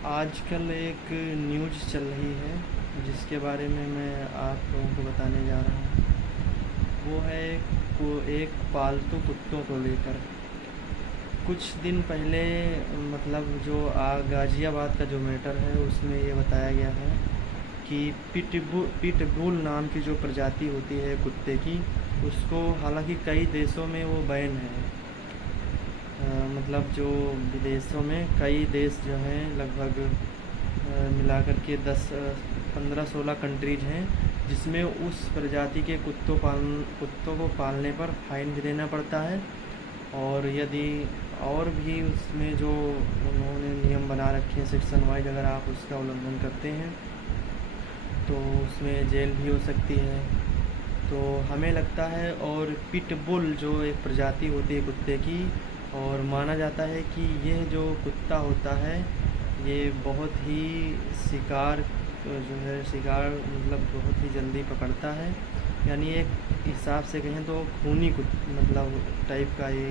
आजकल एक न्यूज़ चल रही है जिसके बारे में मैं आप लोगों को बताने जा रहा हूँ। वो है एक पालतू कुत्तों को लेकर। कुछ दिन पहले मतलब जो गाज़ियाबाद का जो मैटर है उसमें ये बताया गया है कि पिटबुल नाम की जो प्रजाति होती है कुत्ते की, उसको हालांकि कई देशों में वो बैन है। मतलब जो विदेशों में कई देश जो हैं लगभग मिलाकर के 15-16 कंट्रीज हैं जिसमें उस प्रजाति के कुत्तों को पालने पर फ़ाइन भी देना पड़ता है। और यदि और भी उसमें जो उन्होंने नियम बना रखे हैं सेक्शन वाइज, अगर आप उसका उल्लंघन करते हैं तो उसमें जेल भी हो सकती है। तो हमें लगता है, और पिटबुल जो एक प्रजाति होती है कुत्ते की, और माना जाता है कि यह जो कुत्ता होता है ये बहुत ही शिकार जो है शिकार मतलब बहुत ही जल्दी पकड़ता है। यानी एक हिसाब से कहें तो खूनी मतलब टाइप का ये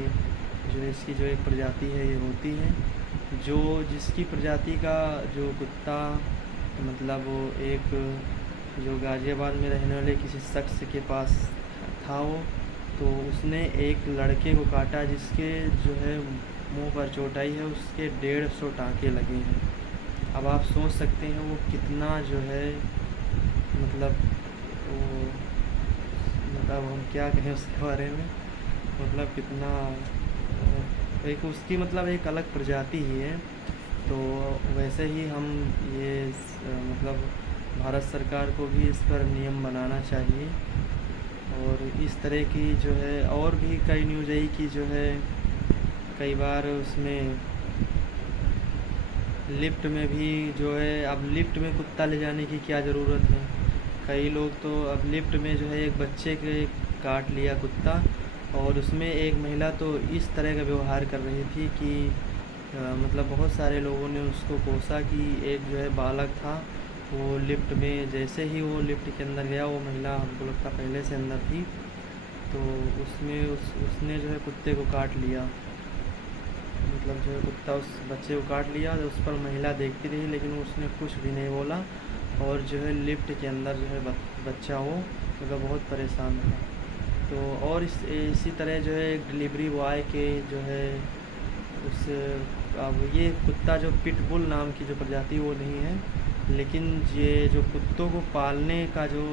जो इसकी जो एक प्रजाति है ये होती है। जो जिसकी प्रजाति का जो कुत्ता मतलब वो एक जो गाज़ियाबाद में रहने वाले किसी शख्स के पास था वो, तो उसने एक लड़के को काटा जिसके जो है मुंह पर चोट आई है, उसके 150 टाँके लगे हैं। अब आप सोच सकते हैं वो कितना जो है मतलब वो मतलब हम क्या कहें उसके बारे में, मतलब कितना एक उसकी मतलब एक अलग प्रजाति ही है। तो वैसे ही हम ये मतलब भारत सरकार को भी इस पर नियम बनाना चाहिए। और इस तरह की जो है और भी कई न्यूज़ आई कि जो है कई बार उसमें लिफ्ट में भी जो है, अब लिफ्ट में कुत्ता ले जाने की क्या ज़रूरत है। कई लोग तो अब लिफ्ट में जो है एक बच्चे के काट लिया कुत्ता, और उसमें एक महिला तो इस तरह का व्यवहार कर रही थी कि मतलब बहुत सारे लोगों ने उसको कोसा कि एक जो है बालक था, वो लिफ्ट में जैसे ही वो लिफ्ट के अंदर गया, वो महिला हमको लगता पहले से अंदर थी, तो उसमें उसने जो है कुत्ते को काट लिया। मतलब जो है कुत्ता उस बच्चे को काट लिया, तो उस पर महिला देखती रही लेकिन उसने कुछ भी नहीं बोला। और जो है लिफ्ट के अंदर जो है बच्चा वो मतलब बहुत परेशान था। तो और इसी तरह जो है डिलीवरी बॉय के जो है उस अब ये कुत्ता जो पिटबुल नाम की जो प्रजाति वो नहीं है, लेकिन ये जो कुत्तों को पालने का जो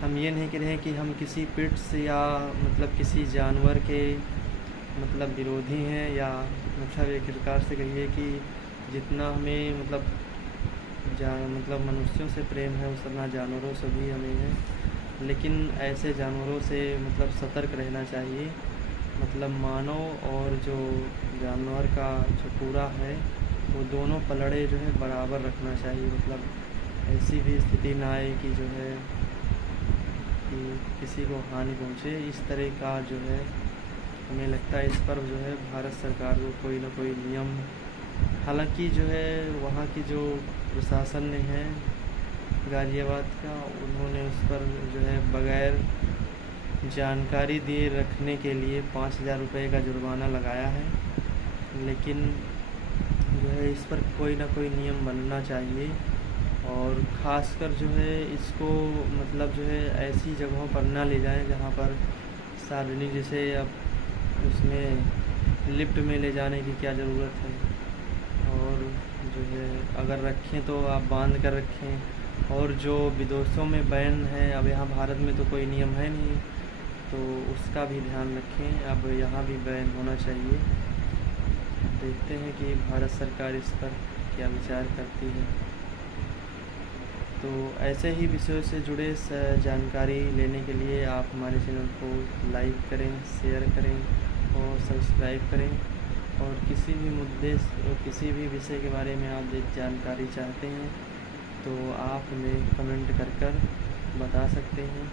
हम ये नहीं कह रहे हैं कि हम किसी पिट्स या मतलब किसी जानवर के मतलब विरोधी हैं, या मतलब एक प्रकार से कहिए कि जितना हमें मतलब मनुष्यों से प्रेम है उतना जानवरों से भी हमें है। लेकिन ऐसे जानवरों से मतलब सतर्क रहना चाहिए। मतलब मानव और जो जानवर का जो पूरा है वो दोनों पलड़े जो है बराबर रखना चाहिए। मतलब ऐसी भी स्थिति ना आए कि जो है कि किसी को हानि पहुँचे। इस तरह का जो है हमें लगता है इस पर जो है भारत सरकार को कोई ना कोई नियम, हालांकि जो है वहाँ की जो प्रशासन ने है गाज़ियाबाद का, उन्होंने उस पर जो है बग़ैर जानकारी दिए रखने के लिए 5,000 रुपये का जुर्माना लगाया है। लेकिन जो है इस पर कोई ना कोई नियम बनना चाहिए। और ख़ासकर जो है इसको मतलब जो है ऐसी जगहों पर ना ले जाएं जहाँ पर सार्वजनिक, जैसे अब उसमें लिफ्ट में ले जाने की क्या ज़रूरत है। और जो है अगर रखें तो आप बांध कर रखें। और जो विदेशों में बैन है, अब यहाँ भारत में तो कोई नियम है नहीं, तो उसका भी ध्यान रखें। अब यहाँ भी बैन होना चाहिए। देखते हैं कि भारत सरकार इस पर क्या विचार करती है। तो ऐसे ही विषयों से जुड़े जानकारी लेने के लिए आप हमारे चैनल को लाइक करें, शेयर करें और सब्सक्राइब करें। और किसी भी मुद्दे और किसी भी विषय के बारे में आप जानकारी चाहते हैं तो आप हमें कमेंट कर बता सकते हैं।